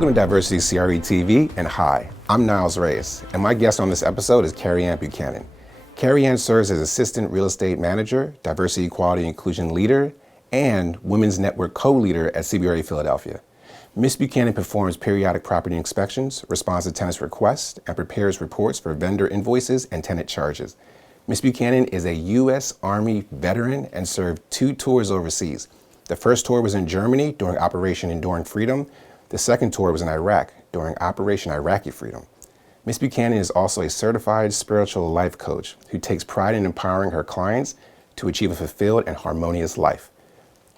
Welcome to Diversity CRE TV, and hi, I'm Niles Reyes, and my guest on this episode is Kerri-Ann Buchanan. Kerri-Ann serves as Assistant Real Estate Manager, Diversity, Equality, and Inclusion Leader, and Women's Network Co-Leader at CBRE Philadelphia. Ms. Buchanan performs periodic property inspections, responds to tenants' requests, and prepares reports for vendor invoices and tenant charges. Ms. Buchanan is a U.S. Army veteran and served 2 tours overseas. The first tour was in Germany during Operation Enduring Freedom. The second tour was in Iraq during Operation Iraqi Freedom. Ms. Buchanan is also a certified spiritual life coach who takes pride in empowering her clients to achieve a fulfilled and harmonious life.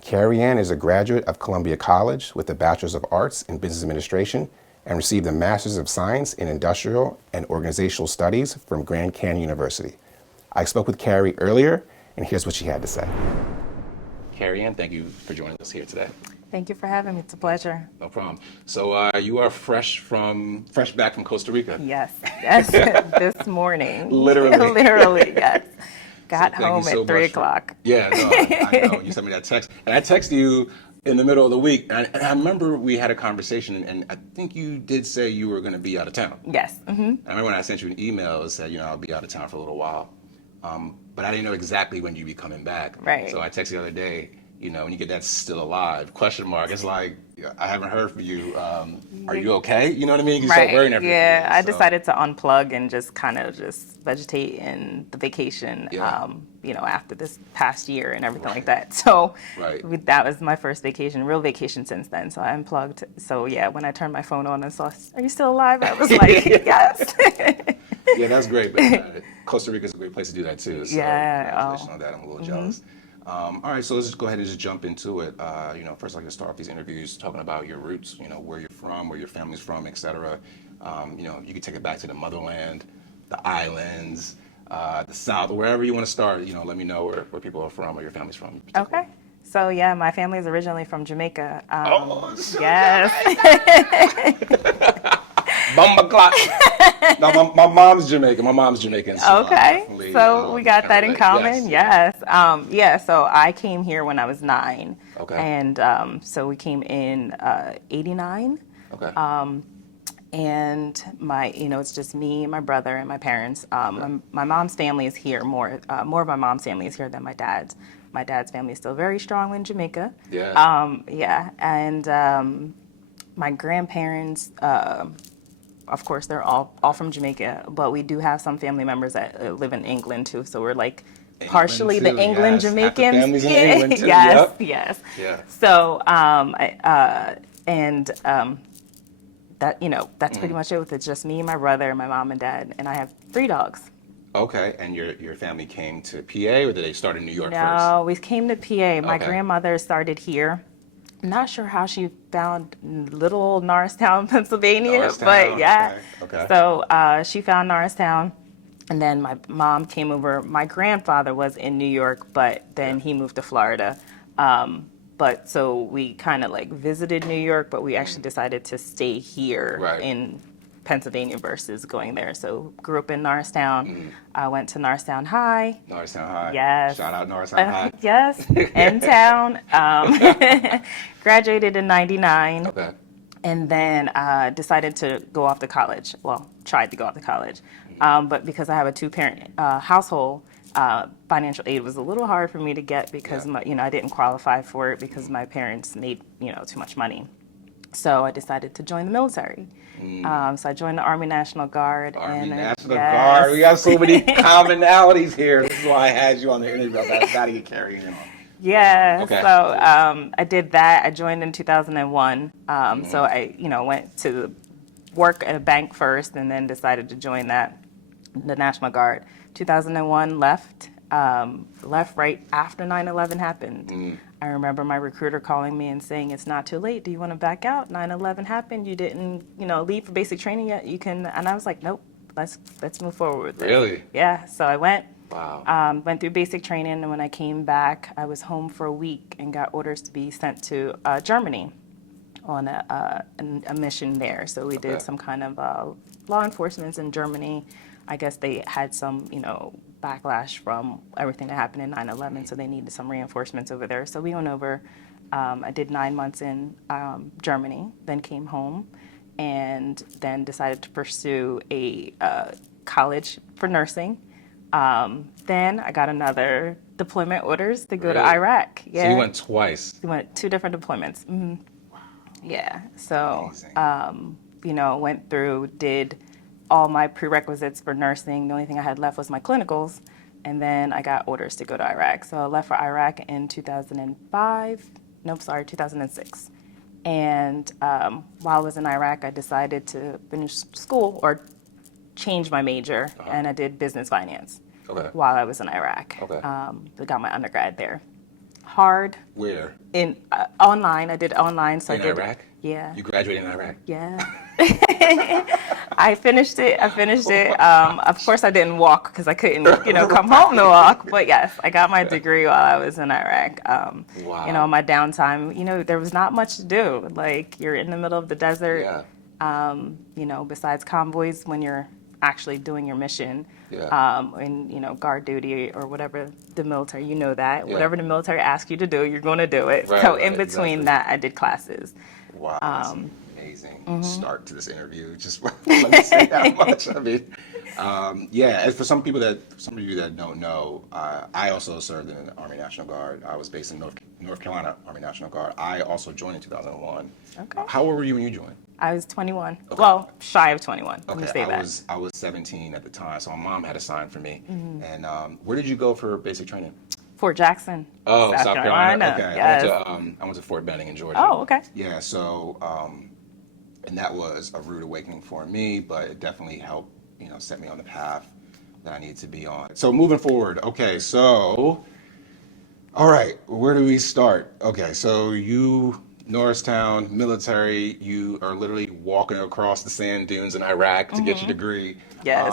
Kerri-Ann is a graduate of Columbia College with a Bachelor's of Arts in Business Administration and received a Master's of Science in Industrial and Organizational Studies from Grand Canyon University. I spoke with Kerri earlier, and here's what she had to say. Kerri-Ann, thank you for joining us here today. Thank you for having me. It's a pleasure. No problem. So you are fresh back from Costa Rica. Yes, this morning. Literally. Literally, yes. Got So home at 3 o'clock. Yeah, no, I know. You sent me that text. And I texted you in the middle of the week. And I remember we had a conversation, and I think you did say you were going to be out of town. Yes. Mm-hmm. I remember when I sent you an email, it said, I'll be out of town for a little while. But I didn't know exactly when you'd be coming back. Right. So I texted the other day, when you get that still alive, question mark. It's like, I haven't heard from you. Are you okay? You know what I mean? You start worrying everything. Yeah, I decided to unplug and just kind of just vegetate in the vacation, after this past year and everything like that. So that was my first vacation, real vacation since then. So I unplugged. So yeah, when I turned my phone on and saw, are you still alive? I was like, yes. Yeah, that's great. But Costa Rica is a great place to do that too. So congratulations on that. I'm a little jealous. All right, so let's just go ahead and just jump into it. First, I'd like to start off these interviews talking about your roots, where you're from, where your family's from, et cetera. You could take it back to the motherland, the islands, the South, wherever you want to start. Let me know where people are from or your family's from. Okay. So, yeah, my family is originally from Jamaica. Yes. Bumba clock. No, my mom's Jamaican. My mom's Jamaican. So okay. So we got that in common. Yes. So I came here when I was 9. Okay. And so we came in 89. Okay. And it's just me and my brother and my parents. My mom's family is here more of my mom's family is here than my dad's. My dad's family is still very strong in Jamaica. Yeah. And my grandparents, of course, they're all from Jamaica, but we do have some family members that live in England too. So we're like partially the England Jamaicans. Families in England too. Yes. Yeah. So that's pretty much it. With it's just me, my brother, my mom and dad, and I have 3 dogs. Okay, and your family came to PA, or did they start in New York first? No, we came to PA. My grandmother started here. I'm not sure how she found little old Norristown, Pennsylvania, but yeah. Okay. So she found Norristown, and then my mom came over. My grandfather was in New York, but then he moved to Florida. But so we kind of visited New York, but we actually decided to stay here in Pennsylvania versus going there. So grew up in Norristown. I went to Norristown High. Norristown High. Yes. Shout out Norristown High. Yes. In town. Graduated in 99. Okay. And then decided to go off to college. Well, tried to go off to college. But because I have a 2-parent household, financial aid was a little hard for me to get because I didn't qualify for it because my parents made too much money. So I decided to join the military. So I joined the Army National Guard. National Guard. We got so many commonalities here. This is why I had you on the interview. I got to get Kerri-Ann on. Yeah. Okay. So I did that. I joined in 2001. So I went to work at a bank first and then decided to join the National Guard. 2001 left right after 9/11 happened. I remember my recruiter calling me and saying, it's not too late. Do you want to back out? 9/11 happened. You didn't, leave for basic training yet. You can. And I was like, nope, let's move forward with this. Really? Yeah. So I went. Wow. Went through basic training. And when I came back, I was home for a week and got orders to be sent to Germany on a mission there. So we did some kind of law enforcement in Germany. I guess they had some, backlash from everything that happened in 9/11, so they needed some reinforcements over there. So we went over. I did 9 months in Germany, then came home, and then decided to pursue a college for nursing. Then I got another deployment orders to go to Really? Iraq. Yeah. So you went twice. We went 2 different deployments. Yeah. So, Amazing. went through, did all my prerequisites for nursing. The only thing I had left was my clinicals. And then I got orders to go to Iraq. So I left for Iraq in 2005. No, sorry, 2006. And while I was in Iraq, I decided to finish school or change my major, and I did business finance while I was in Iraq. I got my undergrad there. Hard. Where? In online. I did online. So In I did Iraq? Yeah. You graduated in Iraq? Yeah. I finished it. Of course, I didn't walk because I couldn't, come home to walk. But yes, I got my degree while I was in Iraq. Wow. My downtime, there was not much to do. Like, you're in the middle of the desert. Yeah. Besides convoys when you're actually doing your mission. Yeah. And guard duty or whatever the military, that. Yeah. Whatever the military asks you to do, you're going to do it. Right, so right, in between that, I did classes. Wow, that's an amazing start to this interview. Just let me say that much. I mean, as for some of you that don't know, I also served in the Army National Guard. I was based in North Carolina Army National Guard. I also joined in 2001. Okay. How old were you when you joined? I was 21. Okay. Well, shy of 21. Let me say that. I was 17 at the time, so my mom had a sign for me. And where did you go for basic training? Fort Jackson. Oh, South Carolina. Okay. Yes. I went to Fort Benning in Georgia. Oh, okay. Yeah, so and that was a rude awakening for me, but it definitely helped, set me on the path that I need to be on. So moving forward, okay, so all right, where do we start? Okay, so Norristown, military, you are literally walking across the sand dunes in Iraq to get your degree. Yes.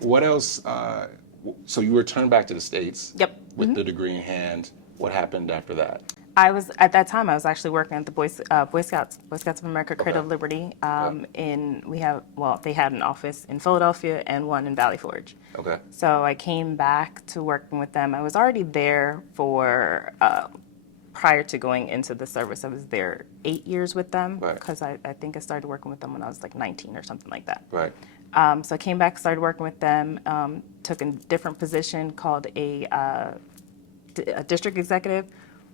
What else? So you returned back to the States. Yep. With the degree in hand. What happened after that? At that time, I was actually working at the Boy Scouts of America, Cradle of Liberty. They had an office in Philadelphia and one in Valley Forge. Okay. So I came back to working with them. I was already there for, prior to going into the service, I was there 8 years with them. Right. Because I think I started working with them when I was like 19 or something like that. Right. So I came back, started working with them, took a different position called a district executive,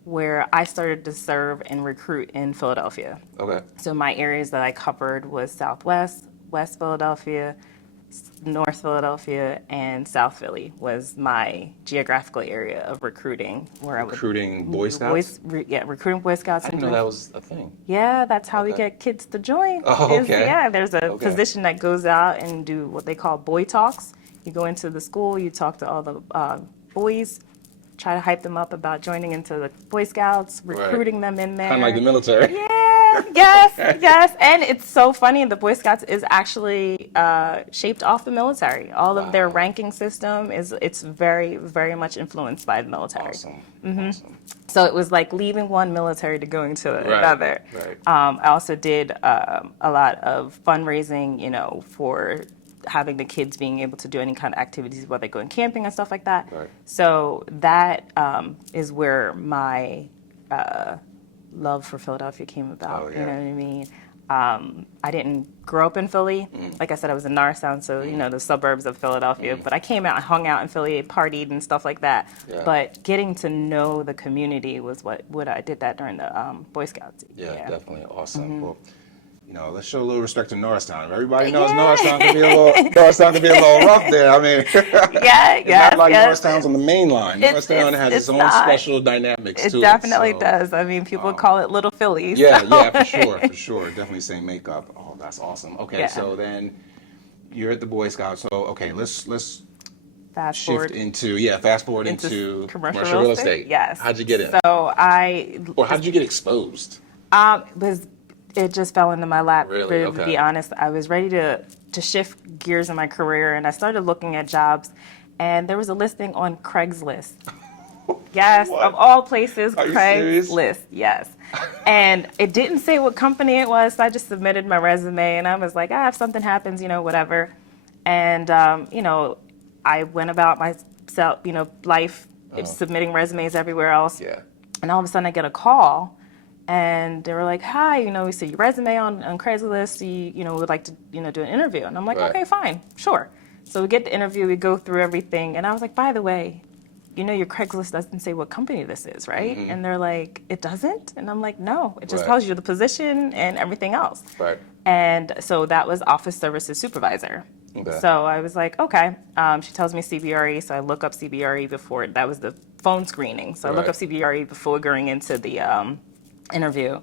where I started to serve and recruit in Philadelphia. Okay. So my areas that I covered was Southwest, West Philadelphia, North Philadelphia, and South Philly was my geographical area of recruiting. Recruiting Boy Scouts? Recruiting Boy Scouts. I didn't know that was a thing. Yeah, that's how we get kids to join. Oh, okay. There's a position that goes out and do what they call boy talks. You go into the school, you talk to all the boys, try to hype them up about joining into the Boy Scouts, recruiting them in there. Kind of like the military. Yeah, yes. And it's so funny, the Boy Scouts is actually shaped off the military. All of their ranking system it's very, very much influenced by the military. Awesome. Awesome. So it was like leaving one military to go into another. Right. I also did a lot of fundraising, for having the kids being able to do any kind of activities, whether they go in camping and stuff like that. Right. So that is where my love for Philadelphia came about. Oh, yeah. You know what I mean? I didn't grow up in Philly. Like I said, I was in Norristown, so the suburbs of Philadelphia. But I came out and hung out in Philly, partied and stuff like that. Yeah. But getting to know the community was what I did that during the Boy Scouts. Yeah, definitely awesome. Well, let's show a little respect to Norristown. Everybody knows Norristown can be a little rough there. I mean, it's not like Norristown's on the main line. Norristown has its own special dynamics to it. It definitely does. I mean, people call it Little Philly. Yeah, for sure. Definitely same makeup. Oh, that's awesome. Okay, so then you're at the Boy Scouts. So okay, let's fast forward into commercial real estate. Yes. How'd you get in? So how did you get exposed? It just fell into my lap. Really? To be honest, I was ready to shift gears in my career, and I started looking at jobs, and there was a listing on Craigslist. Yes, What? of all places, Are you serious? Craigslist. Yes, and it didn't say what company it was, so I just submitted my resume, and I was like, if something happens, whatever. And I went about myself, life, submitting resumes everywhere else. Yeah. And all of a sudden, I get a call. And they were like, hi, we see your resume on Craigslist. We would like to, do an interview. And I'm like, Right. okay, fine, sure. So we get the interview, we go through everything. And I was like, by the way, your Craigslist doesn't say what company this is, right? And they're like, it doesn't? And I'm like, no, it just Right. tells you the position and everything else. Right. And so that was Office Services Supervisor. Okay. So I was like, okay. She tells me CBRE, so I look up CBRE before, that was the phone screening. So I look Right. up CBRE before going into the interview.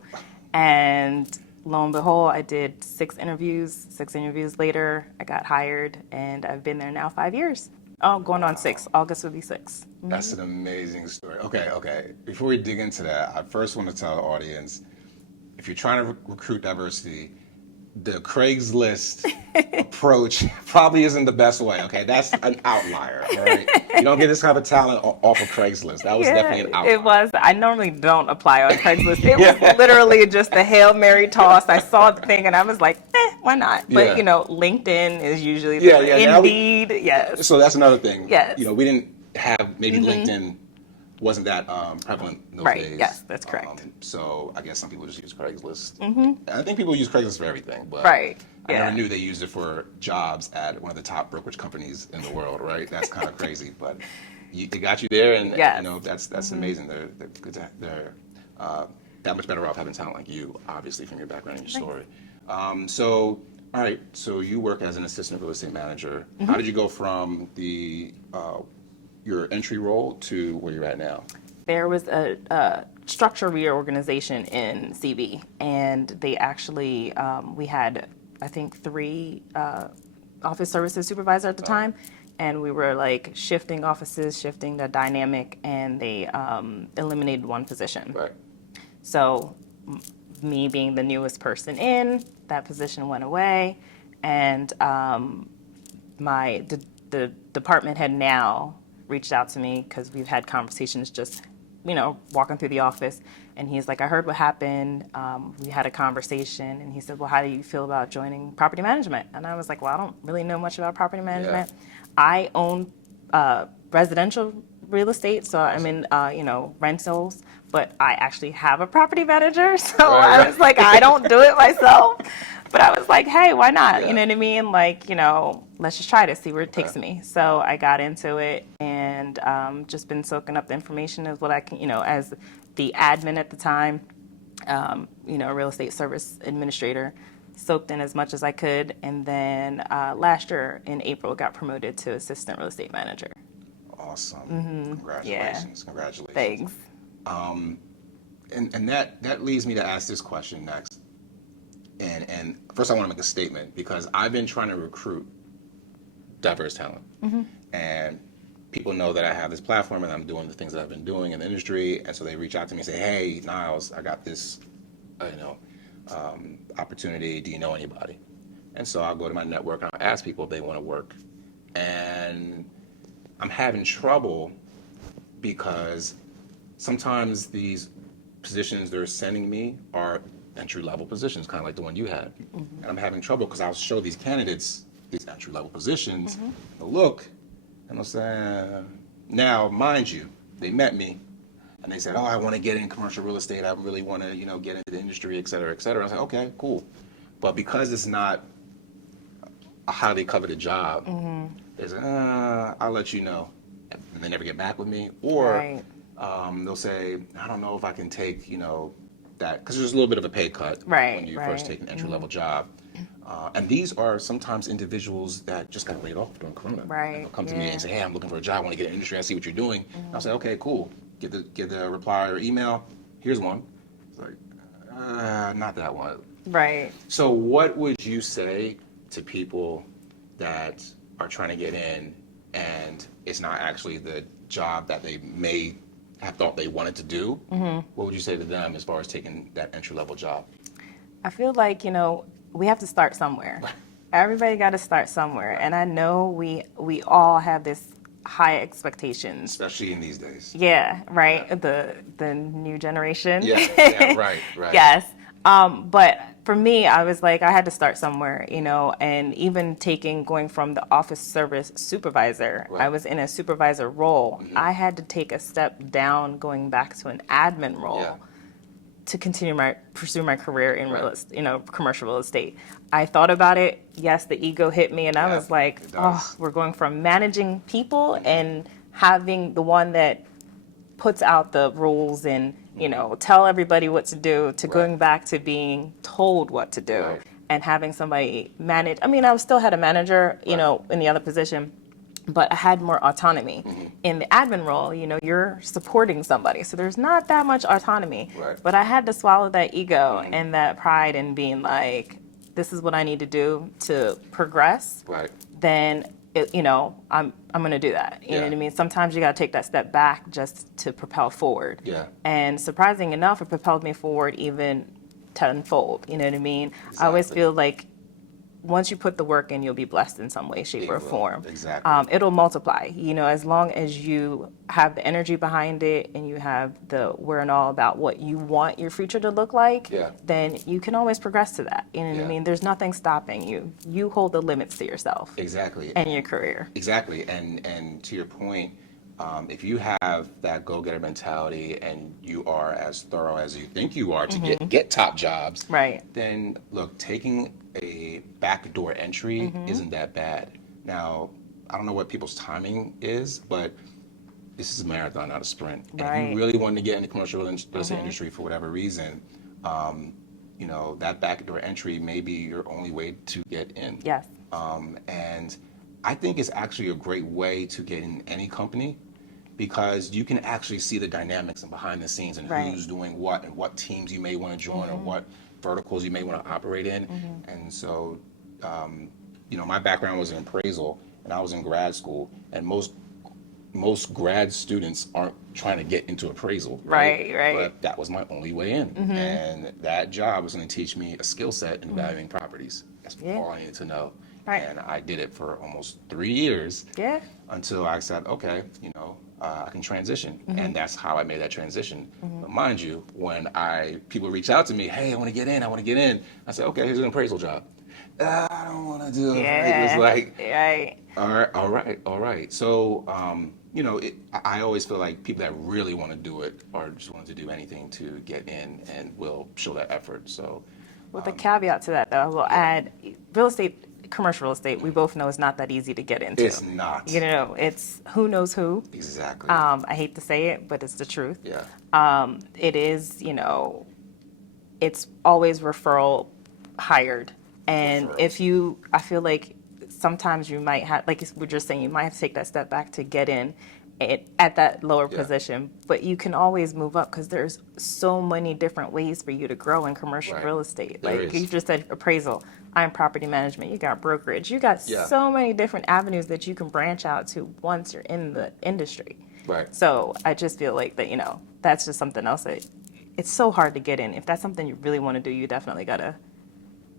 And lo and behold, I did 6 interviews. 6 interviews later, I got hired, and I've been there now 5 years. Oh, going on 6. August would be 6. That's an amazing story. Okay. Before we dig into that, I first want to tell the audience, if you're trying to recruit diversity, the Craigslist approach probably isn't the best way, okay? That's an outlier, all right? You don't get this kind of talent off of Craigslist. That was definitely an outlier. It was. I normally don't apply on Craigslist. It was literally just a Hail Mary toss. I saw the thing and I was like, why not? But, Yeah. LinkedIn is usually Yeah. Indeed, yes. So that's another thing. Yes. We didn't have, maybe LinkedIn wasn't that prevalent in those Right, days. yes, that's correct. So I guess some people just use Craigslist. And I think people use Craigslist for everything, but Right, I yeah. never knew they used it for jobs at one of the top brokerage companies in the world, right? That's kind of crazy, but it got you there, and Yes. That's amazing. They're good. They're that much better off having talent like you, obviously, from your background and your story. So, all right. So you work as an assistant real estate manager. How did you go from your entry role to where you're at now? There was a structure reorganization in CB, and they actually, we had, I think, 3 office services supervisor at the time, and we were like shifting offices, shifting the dynamic, and they eliminated 1 position. Right. So me being the newest person in, that position went away, and the department head now reached out to me because we've had conversations just, walking through the office, and he's like, I heard what happened. We had a conversation, and he said, well, how do you feel about joining property management? And I was like, well, I don't really know much about property management. Yeah. I own residential real estate, so I'm in, rentals, but I actually have a property manager, so Right. I was like, I don't do it myself. But I was like, hey, why not? Yeah. You know what I mean? Like, let's just try to see where it takes me. So I got into it and just been soaking up the information as what I can, as the admin at the time, real estate service administrator, soaked in as much as I could. And then last year in April, got promoted to assistant real estate manager. Awesome. Congratulations. Yeah. Congratulations. Thanks. And that leads me to ask this question next. And first I want to make a statement, because I've been trying to recruit diverse talent. And people know that I have this platform and I'm doing the things that I've been doing in the industry. And so they reach out to me and say, hey, Niles, I got this, opportunity. Do you know anybody? And so I'll go to my network and I'll ask people if they want to work. And I'm having trouble because sometimes these positions they're sending me are entry-level positions, kind of like the one you had. And I'm having trouble because I'll show these candidates these entry-level positions, they'll look, and they'll say, now, mind you, they met me, and they said, oh, I want to get in commercial real estate, I really want to, get into the industry, et cetera, et cetera. I was like, okay, cool. But because it's not a highly coveted job, they say, I'll let you know. And they never get back with me. Or Right. They'll say, I don't know if I can take, that, because there's a little bit of a pay cut Right, when you right. first take an entry-level job. And these are sometimes individuals that just got laid off during Corona. Right, And they'll come to me yeah. and say, hey, I'm looking for a job, I want to get in the industry, I see what you're doing. And I'll say, okay, cool. Get the reply or email, here's one. It's like, not that one. Right. So what would you say to people that are trying to get in and it's not actually the job that they may have thought they wanted to do? What would you say to them as far as taking that entry-level job? I feel like, we have to start somewhere. Everybody got to start somewhere. And I know we all have this high expectations. Especially in these days. Yeah, right. The new generation. Yeah, right. Yes. But for me, I was like, I had to start somewhere, and even going from the office service supervisor, Right. I was in a supervisor role. I had to take a step down going back to an admin role. Yeah. to pursue my career in commercial real estate. I thought about it. Yes, the ego hit me, and I was like, oh, we're going from managing people and having the one that puts out the rules and tell everybody what to do to going back to being told what to do and having somebody manage. I mean, I still had a manager, in the other position, but I had more autonomy. In the admin role, you're supporting somebody, so there's not that much autonomy. But I had to swallow that ego and that pride in being like, this is what I need to do to progress. Then I'm going to do that. You know what I mean? Sometimes you got to take that step back just to propel forward. And surprising enough, it propelled me forward even tenfold. You know what I mean? I always feel like once you put the work in, you'll be blessed in some way, shape, or form. It'll multiply. As long as you have the energy behind it and you have the where and all about what you want your future to look like, then you can always progress to that. You know what I mean? There's nothing stopping you. You hold the limits to yourself. And your career. And to your point, if you have that go-getter mentality and you are as thorough as you think you are to get top jobs, then look, taking a backdoor entry isn't that bad. Now, I don't know what people's timing is, but this is a marathon, not a sprint. And if you really want to get in the commercial real estate industry for whatever reason, that backdoor entry may be your only way to get in. And I think it's actually a great way to get in any company, because you can actually see the dynamics and behind the scenes and who's doing what and what teams you may want to join or what verticals you may want to operate in. And so, my background was in appraisal, and I was in grad school, and most grad students aren't trying to get into appraisal, But that was my only way in. And that job was going to teach me a skill set in valuing properties. That's all I needed to know. And I did it for almost 3 years until I said, okay, I can transition. And that's how I made that transition. But mind you, when people reach out to me, hey, I want to get in, I said, okay, here's an appraisal job. I don't want to do it. It was like, all right. So, I always feel like people that really want to do it or just want to do anything to get in and will show that effort. So, with a caveat to that, though, I will add, commercial real estate, we both know it's not that easy to get into. It's not. It's who knows who. Exactly. I hate to say it, but it's the truth. It is, it's always referral hired. And I feel like sometimes you might have, like we're just saying, you might have to take that step back to get in at that lower position, but you can always move up because there's so many different ways for you to grow in commercial real estate. Like you just said, appraisal, I'm property management, you got brokerage, you got so many different avenues that you can branch out to once you're in the industry. So I just feel like that, that's just something else that it's so hard to get in. If that's something you really want to do, you definitely gotta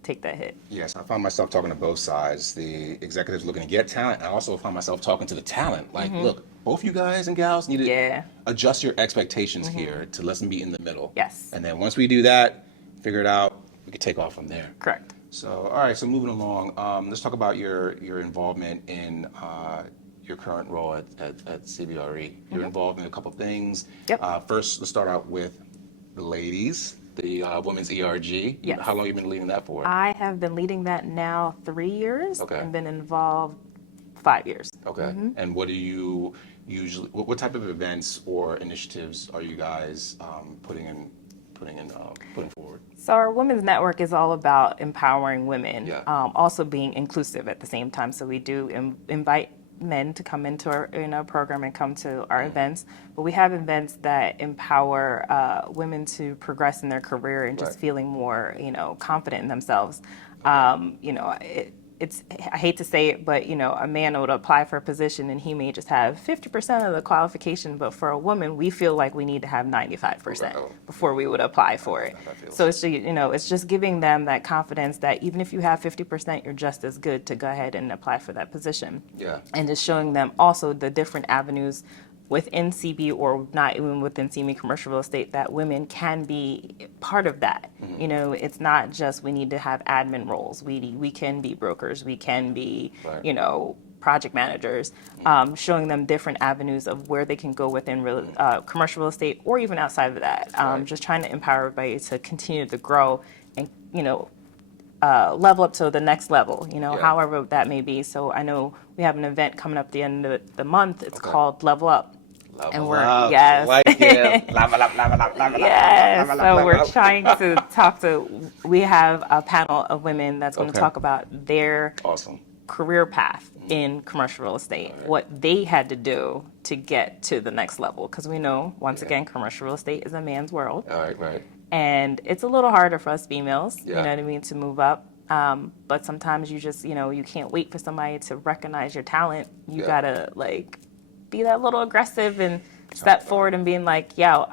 take that hit. Yes, I found myself talking to both sides. The executives looking to get talent. I also found myself talking to the talent. Like, look, both you guys and gals need to adjust your expectations here to let's be in the middle. And then once we do that, figure it out, we can take off from there. Correct. So, all right, so moving along, let's talk about your involvement in your current role at CBRE. You're involved in a couple things. First, let's start out with the ladies. The Women's ERG. How long have you been leading that for? I have been leading that now 3 years and been involved 5 years. And what do you usually, what type of events or initiatives are you guys putting forward? So our Women's Network is all about empowering women, also being inclusive at the same time. So we do invite men to come into our program and come to our events, but we have events that empower women to progress in their career and just feeling more, confident in themselves. It's I hate to say it, but a man would apply for a position and he may just have 50% of the qualification, but for a woman, we feel like we need to have 95% before we would apply for it. So it's it's just giving them that confidence that even if you have 50%, you're just as good to go ahead and apply for that position. And just showing them also the different avenues within CB or not even within CB commercial real estate that women can be part of that. It's not just we need to have admin roles. We can be brokers. We can be, project managers, showing them different avenues of where they can go within commercial real estate or even outside of that. Just trying to empower everybody to continue to grow and, level up to the next level, however that may be. So I know we have an event coming up at the end of the month. It's called Level Up. And we're, yes. Like it. Level up, level up, level up. Yes. Level up, So level we're up. trying to we have a panel of women that's going to talk about their Awesome. career path in commercial real estate, what they had to do to get to the next level. Because we know, once again, commercial real estate is a man's world. All right, right. And it's a little harder for us females, Yeah. you know what I mean, to move up. But sometimes you just, you can't wait for somebody to recognize your talent. You gotta be that little aggressive and step forward and being like, yo,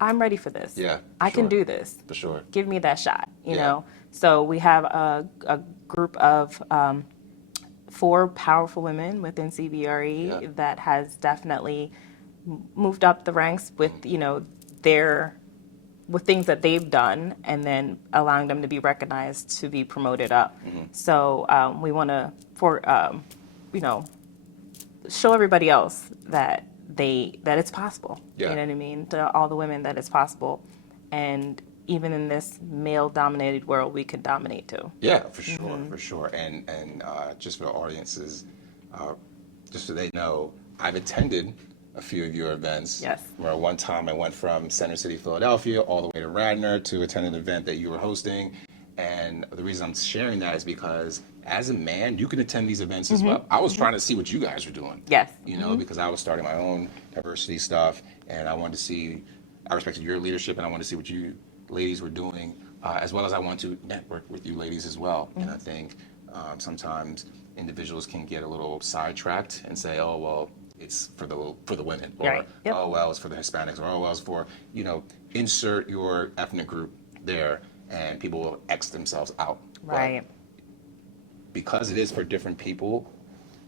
I'm ready for this. Yeah, I can do this. For sure. Give me that shot, you know? So we have a group of 4 powerful women within CBRE that has definitely moved up the ranks with, with things that they've done, and then allowing them to be recognized to be promoted up. So we want to, show everybody else that it's possible. Yeah. You know what I mean? To all the women that it's possible, and even in this male-dominated world, we could dominate too. Yeah, for sure, for sure. And just for the audiences, just so they know, I've attended a few of your events. Yes. Where one time I went from Center City, Philadelphia, all the way to Radnor to attend an event that you were hosting. And the reason I'm sharing that is because as a man, you can attend these events as well. I was trying to see what you guys were doing. Yes. Because I was starting my own diversity stuff, and I wanted to see, I respected your leadership, and I wanted to see what you ladies were doing, as well as I want to network with you ladies as well. And I think sometimes individuals can get a little sidetracked and say, oh, well, it's for the women, or oh, well, it's for the Hispanics, or oh, well, it's for, insert your ethnic group there, and people will X themselves out. Right. But because it is for different people,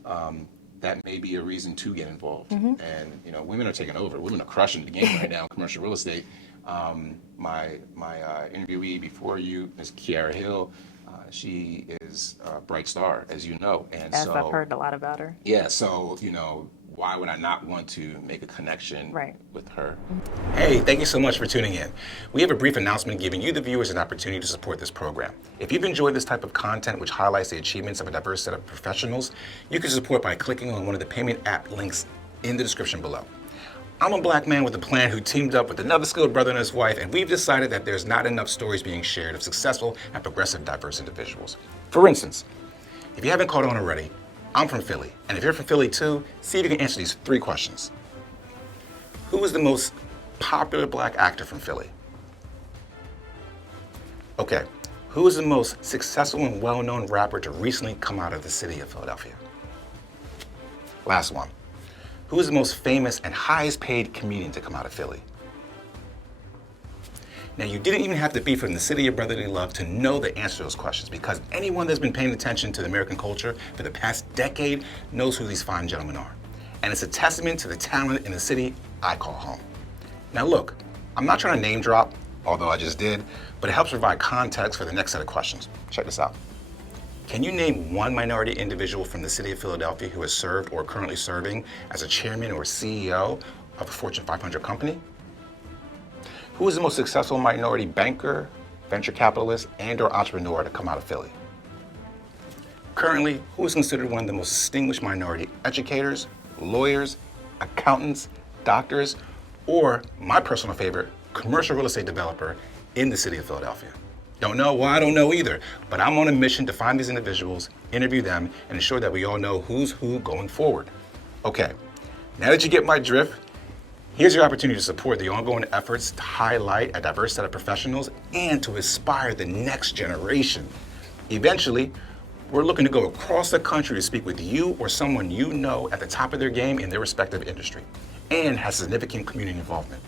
that may be a reason to get involved. And, women are taking over. Women are crushing the game right now in commercial real estate. My interviewee before you, Ms. Kiara Hill, she is a bright star, as you know. And As I've heard a lot about her. Yeah, so, why would I not want to make a connection with her? Hey, thank you so much for tuning in. We have a brief announcement giving you, the viewers, an opportunity to support this program. If you've enjoyed this type of content, which highlights the achievements of a diverse set of professionals, you can support by clicking on one of the payment app links in the description below. I'm a black man with a plan who teamed up with another skilled brother and his wife, and we've decided that there's not enough stories being shared of successful and progressive diverse individuals. For instance, if you haven't caught on already, I'm from Philly, and if you're from Philly too, see if you can answer these 3 questions. Who is the most popular black actor from Philly? Okay, who is the most successful and well-known rapper to recently come out of the city of Philadelphia? Last one. Who is the most famous and highest paid comedian to come out of Philly? Now, you didn't even have to be from the city of brotherly love to know the answer to those questions, because anyone that's been paying attention to the American culture for the past decade knows who these fine gentlemen are. And it's a testament to the talent in the city I call home. Now look, I'm not trying to name drop, although I just did, but it helps provide context for the next set of questions. Check this out. Can you name one minority individual from the city of Philadelphia who has served or currently serving as a chairman or CEO of a Fortune 500 company? Who is the most successful minority banker, venture capitalist, and or entrepreneur to come out of Philly? Currently, who is considered one of the most distinguished minority educators, lawyers, accountants, doctors, or my personal favorite, commercial real estate developer in the city of Philadelphia? Don't know? Well, I don't know either, but I'm on a mission to find these individuals, interview them, and ensure that we all know who's who going forward. Okay, now that you get my drift, here's your opportunity to support the ongoing efforts to highlight a diverse set of professionals and to inspire the next generation. Eventually, we're looking to go across the country to speak with you or someone you know at the top of their game in their respective industry and has significant community involvement.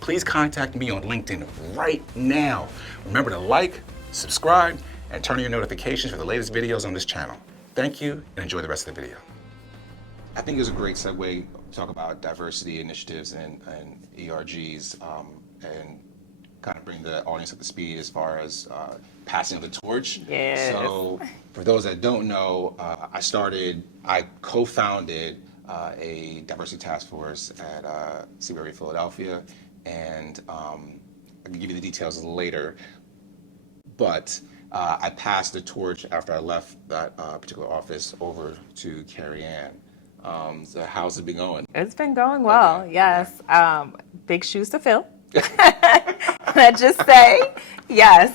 Please contact me on LinkedIn right now. Remember to like, subscribe, and turn on your notifications for the latest videos on this channel. Thank you, and enjoy the rest of the video. I think it's a great segue to talk about diversity initiatives and ERGs. And kind of bring the audience up to speed as far as passing of the torch. Yes. So for those that don't know, I co-founded a diversity task force at CBRE Philadelphia, and I can give you the details later. But I passed the torch after I left that particular office over to Kerri-Ann. So how's it been going? It's been going well, Okay, yes. Big shoes to fill. Can I just say, yes.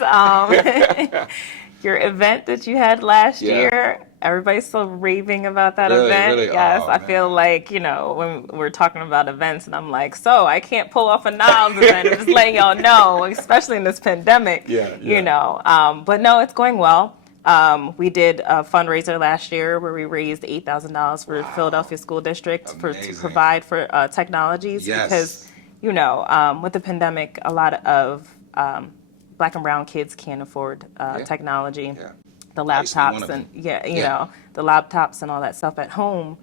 Your event that you had last year, everybody's still raving about that event. Really? Yes, Oh, I feel like, when we're talking about events and I'm like, so I can't pull off a Niles event. I'm just letting y'all know, especially in this pandemic, But no, it's going well. We did a fundraiser last year where we raised $8,000 for Philadelphia School District to provide for technologies. Yes. Because, with the pandemic, a lot of Black and brown kids can't afford technology. Yeah. The I used to be one laptops of and them. the laptops and all that stuff at home.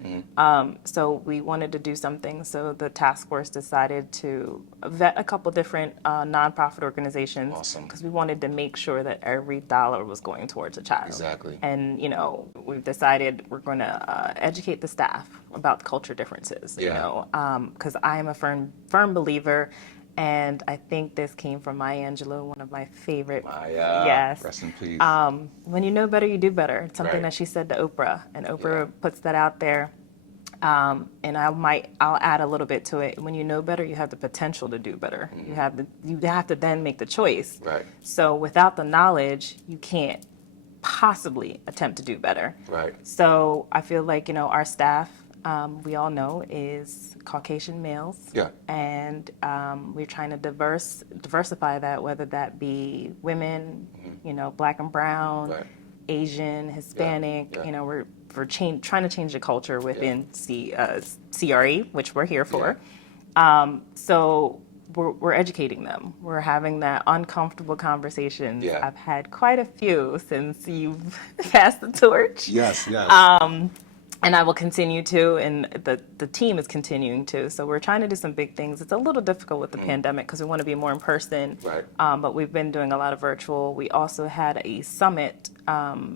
So we wanted to do something. So the task force decided to vet a couple different nonprofit organizations. Awesome. Because we wanted to make sure that every dollar was going towards a child. Exactly. And we've decided we're going to educate the staff about culture differences. Because I am a firm believer. And I think this came from Maya Angelou, one of my favorite. Yes. Rest in peace. When you know better, you do better. It's something Right. that she said to Oprah, and Oprah puts that out there. And I'll add a little bit to it. When you know better, you have the potential to do better. You have to then make the choice. Right. So without the knowledge, you can't possibly attempt to do better. Right. So I feel like our staff, we all know, is Caucasian males. Yeah. And we're trying to diversify that, whether that be women, Black and brown, Right. Asian, Hispanic. Yeah. We're trying to change the culture within CRE, which we're here for. So we're educating them. We're having that uncomfortable conversations. Yeah. I've had quite a few since you've passed the torch. Yes. Yes. And I will continue to, and the team is continuing to. So we're trying to do some big things. It's a little difficult with the pandemic because we want to be more in person. Right. But we've been doing a lot of virtual. We also had a summit at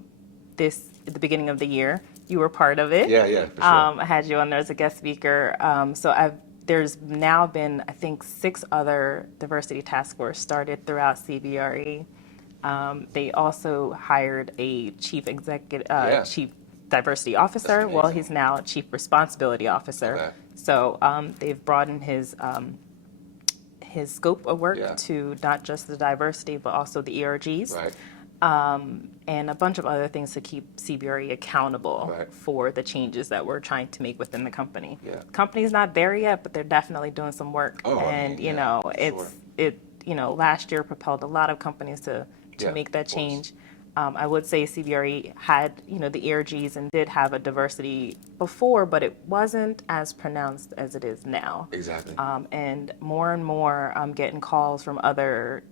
the beginning of the year. You were part of it. Yeah, for sure. I had you on there as a guest speaker. There's now been, I think, 6 other diversity task force started throughout CBRE. They also hired a chief diversity officer. Well, he's now a chief responsibility officer. Okay. So they've broadened his scope of work to not just the diversity, but also the ERGs. Right. And a bunch of other things to keep CBRE accountable Right. for the changes that we're trying to make within the company. Yeah. The company's not there yet, but they're definitely doing some work. Oh, and sure. Last year propelled a lot of companies to make that change. I would say CBRE had, the ERGs and did have a diversity before, but it wasn't as pronounced as it is now. Exactly. And more, I'm getting calls from other,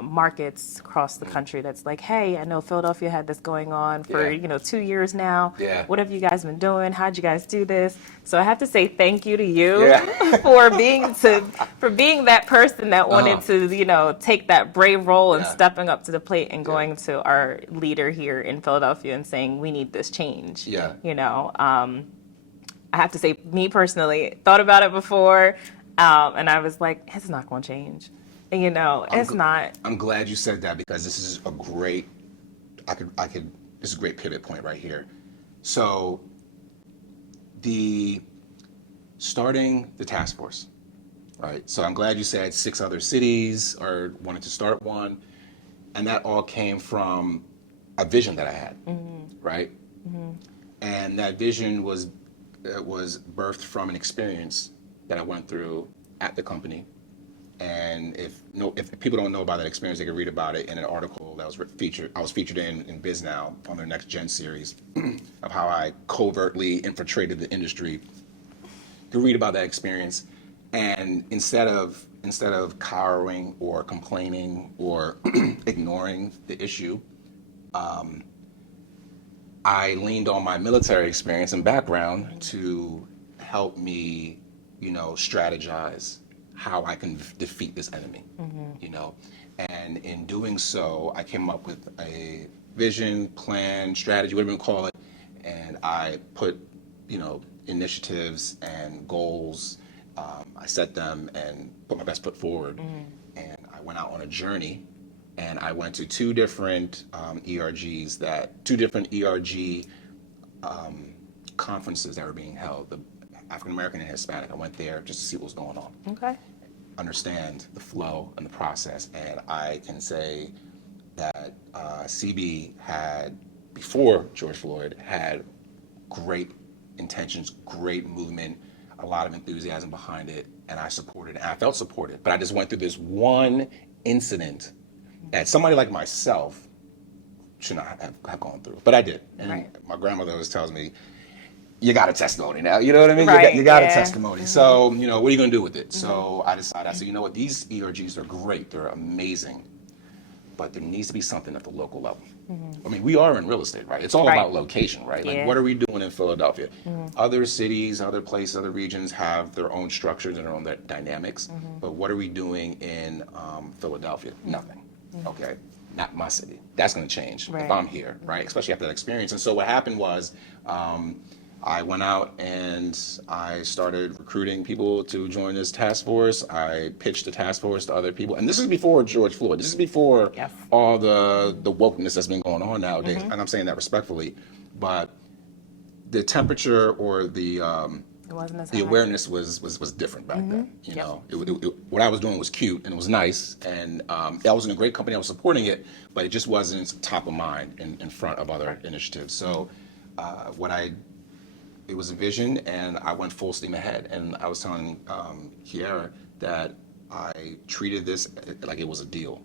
markets across the country that's like, hey, I know Philadelphia had this going on for, 2 years now. Yeah. What have you guys been doing? How'd you guys do this? So I have to say thank you to you for being that person that wanted to, take that brave role and stepping up to the plate and going to our leader here in Philadelphia and saying, we need this change. Yeah. I have to say, me personally, thought about it before, and I was like, it's not going to change. It's not. I'm glad you said that because this is a great, this is a great pivot point right here. So, starting the task force, right? So I'm glad you said 6 other cities or wanted to start one, and that all came from a vision that I had, right? And that vision was birthed from an experience that I went through at the company. And if people don't know about that experience, they can read about it in an article that was featured. I was featured in Biz Now on their Next Gen series of how I covertly infiltrated the industry. You can read about that experience, and instead of cowering or complaining or ignoring the issue, I leaned on my military experience and background to help me, strategize how I can defeat this enemy, you know? And in doing so, I came up with a vision, plan, strategy, whatever you call it, and I put, you know, initiatives and goals. I set them and put my best foot forward, and I went out on a journey, and I went to two different ERG conferences that were being held, the African American and Hispanic. I went there just to see what was going on. Okay. Understand the flow and the process. And I can say that CB had, before George Floyd, had great intentions, great movement, a lot of enthusiasm behind it, and I supported it. And I felt supported, but I just went through this one incident that somebody like myself should not have gone through, but I did. And my grandmother always tells me, you got a testimony now, you know what I mean? Right, you got a testimony. So, you know, what are you gonna do with it? So I decided, I said, you know what, these ERGs are great, they're amazing, but there needs to be something at the local level. I mean, we are in real estate, right? It's all about location, right? Like, what are we doing in Philadelphia? Other cities, other places, other regions have their own structures and their own dynamics, but what are we doing in Philadelphia? Nothing, okay? Not my city. That's gonna change if I'm here, right? Especially after that experience. And so what happened was, I went out and I started recruiting people to join this task force. I pitched the task force to other people. And this is before George Floyd. This is before all the wokeness that's been going on nowadays. And I'm saying that respectfully. But the temperature or the awareness was different back then. You know, what I was doing was cute and it was nice. And I was in a great company. I was supporting it, but it just wasn't top of mind in front of other initiatives. So it was a vision, and I went full steam ahead. And I was telling Kiara that I treated this like it was a deal,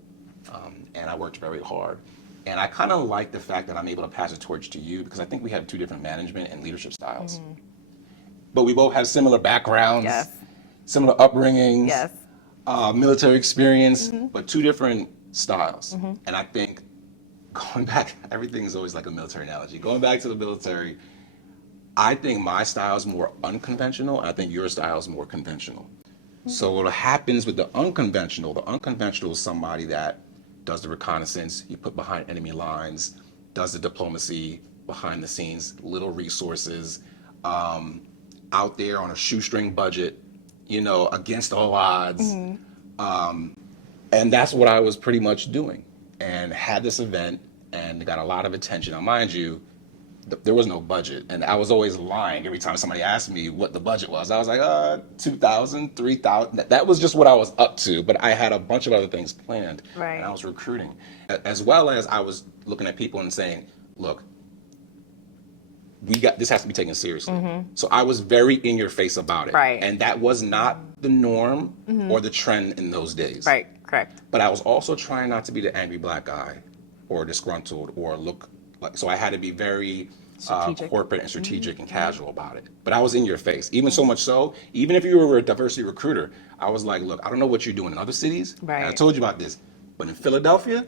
and I worked very hard. And I kind of like the fact that I'm able to pass the torch to you, because I think we have two different management and leadership styles. But we both have similar backgrounds, similar upbringings, military experience, but two different styles. And I think going back, everything is always like a military analogy. Going back to the military, I think my style is more unconventional, and I think your style is more conventional. So what happens with the unconventional is somebody that does the reconnaissance, you put behind enemy lines, does the diplomacy behind the scenes, little resources, out there on a shoestring budget, you know, against all odds. And that's what I was pretty much doing, and had this event and got a lot of attention. Now, mind you, there was no budget, and I was always lying every time somebody asked me what the budget was. I was like, 2,000, 3,000. That was just what I was up to, but I had a bunch of other things planned, and I was recruiting. As well as I was looking at people and saying, look, this has to be taken seriously. So I was very in your face about it. And that was not the norm or the trend in those days. Correct. But I was also trying not to be the angry black guy or disgruntled or look like, so I had to be very corporate and strategic and casual about it. But I was in your face, even so much so, even if you were a diversity recruiter, I was like, look, I don't know what you're doing in other cities. And I told you about this, but in Philadelphia,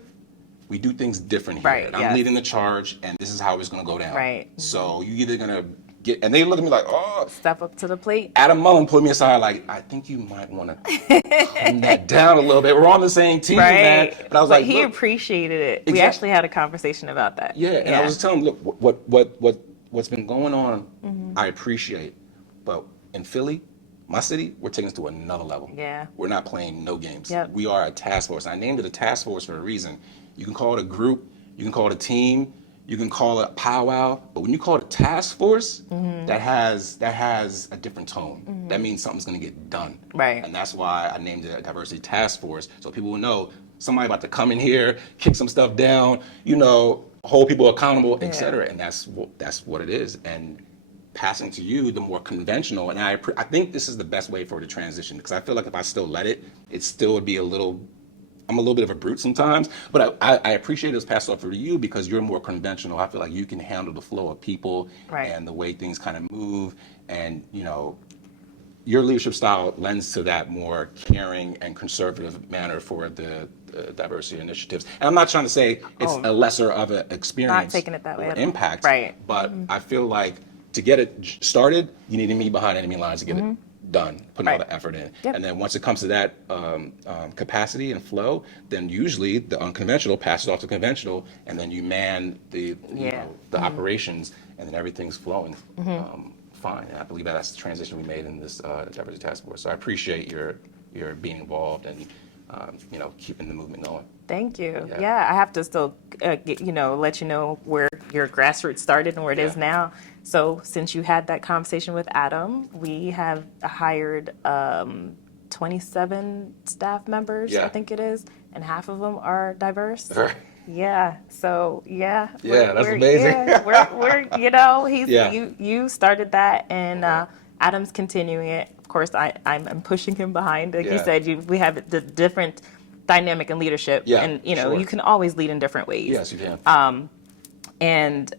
we do things different here. And I'm leading the charge, and this is how it's gonna go down. So you either gonna get, and they look at me like, oh. Step up to the plate. Adam Mullen pulled me aside like, I think you might wanna calm that down a little bit. We're on the same team, man. But I was like, he appreciated it. We actually had a conversation about that. And I was telling him, look, what's been going on, I appreciate. But in Philly, my city, we're taking this to another level. We're not playing no games. We are a task force. I named it a task force for a reason. You can call it a group, you can call it a team, you can call it a powwow, but when you call it a task force, that has a different tone. That means something's gonna get done. And that's why I named it a diversity task force, so people will know somebody about to come in here, kick some stuff down, you know, hold people accountable, etc. And that's what it is. And passing to you the more conventional, and I think this is the best way for it to transition, because I feel like if I still let it, it still would be I'm a little bit of a brute sometimes, but I appreciate it was passed off for you because you're more conventional. I feel like you can handle the flow of people and the way things kind of move, and you know, your leadership style lends to that more caring and conservative manner for the diversity initiatives. And I'm not trying to say it's a lesser of an experience, not taking it that way or impact, but I feel like to get it started, you need to meet behind enemy lines to get it done, putting all Right. the effort in. Yep. And then once it comes to that capacity and flow, then usually the unconventional passes off to conventional, and then you man the the operations, and then everything's flowing fine. And I believe that's the transition we made in this diversity task force. So I appreciate your being involved and keeping the movement going. Thank you. Yeah. Yeah, I have to still, let you know where your grassroots started and where it is Yeah. now. So since you had that conversation with Adam, we have hired 27 staff members, Yeah. I think it is, and half of them are diverse. Right. Yeah. So yeah. Yeah, that's amazing. Yeah, he's Yeah. you started that, and Adam's continuing it. Of course, I'm pushing him behind. Like you Yeah. said, we have the different dynamic and leadership, Yeah, and sure. you can always lead in different ways. Yes, you can. And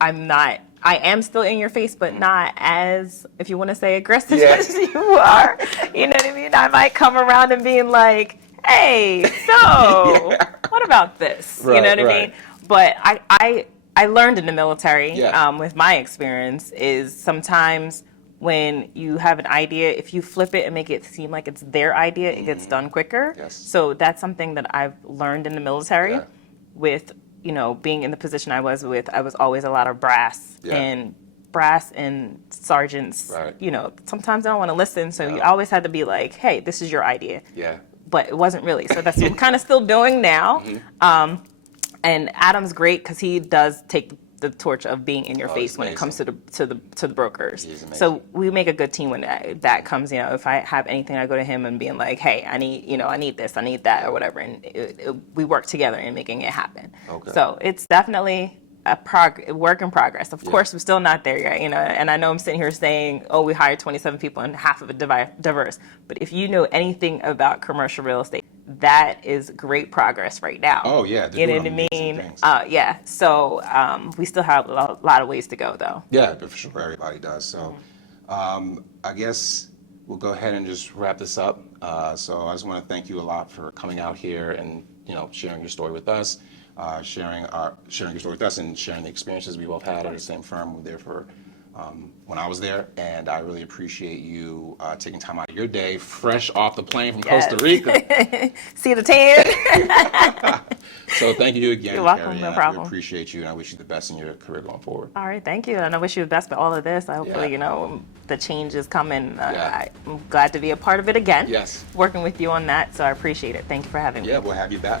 I am still in your face, but not as, if you want to say, aggressive Yeah. as you are. You know what I mean? I might come around and being like, hey, so what about this? You Right, know what I right. mean? But I learned in the military, Yeah. with my experience, is sometimes when you have an idea, if you flip it and make it seem like it's their idea, it gets done quicker. Yes. So that's something that I've learned in the military Yeah. with, being in the position I was with. I was always a lot of brass Yeah. and sergeants, Right. sometimes they don't want to listen. So you Yeah. always had to be like, hey, this is your idea. Yeah. But it wasn't really. So that's what I'm kind of still doing now. Mm-hmm. And Adam's great because he does take the torch of being in your Oh, face he's when it comes to the brokers. He's amazing. So we make a good team when that comes. If I have anything, I go to him and being like, hey, I need this, I need that, or whatever, and we work together in making it happen. Okay. So it's definitely a work in progress. Of course, we're still not there yet, and I know I'm sitting here saying, oh, we hired 27 people and half of it diverse. But if you know anything about commercial real estate, that is great progress right now. Oh, yeah, they're You know doing what I amazing mean? things. Yeah. So we still have a lot of ways to go, though. Yeah, for sure, everybody does. So I guess we'll go ahead and just wrap this up. So I just want to thank you a lot for coming out here and sharing your story with us, sharing your story with us, and sharing the experiences we both had at the same firm. We were there for when I was there, and I really appreciate you taking time out of your day, fresh off the plane from Costa Rica. See the tan? So thank you again, You're welcome, Kerri-Ann. no problem. We appreciate you, and I wish you the best in your career going forward. All right, thank you. And I wish you the best with all of this. Hopefully, the change is coming. Yeah. I'm glad to be a part of it again. Yes. Working with you on that, so I appreciate it. Thank you for having me. Yeah, we'll have you back.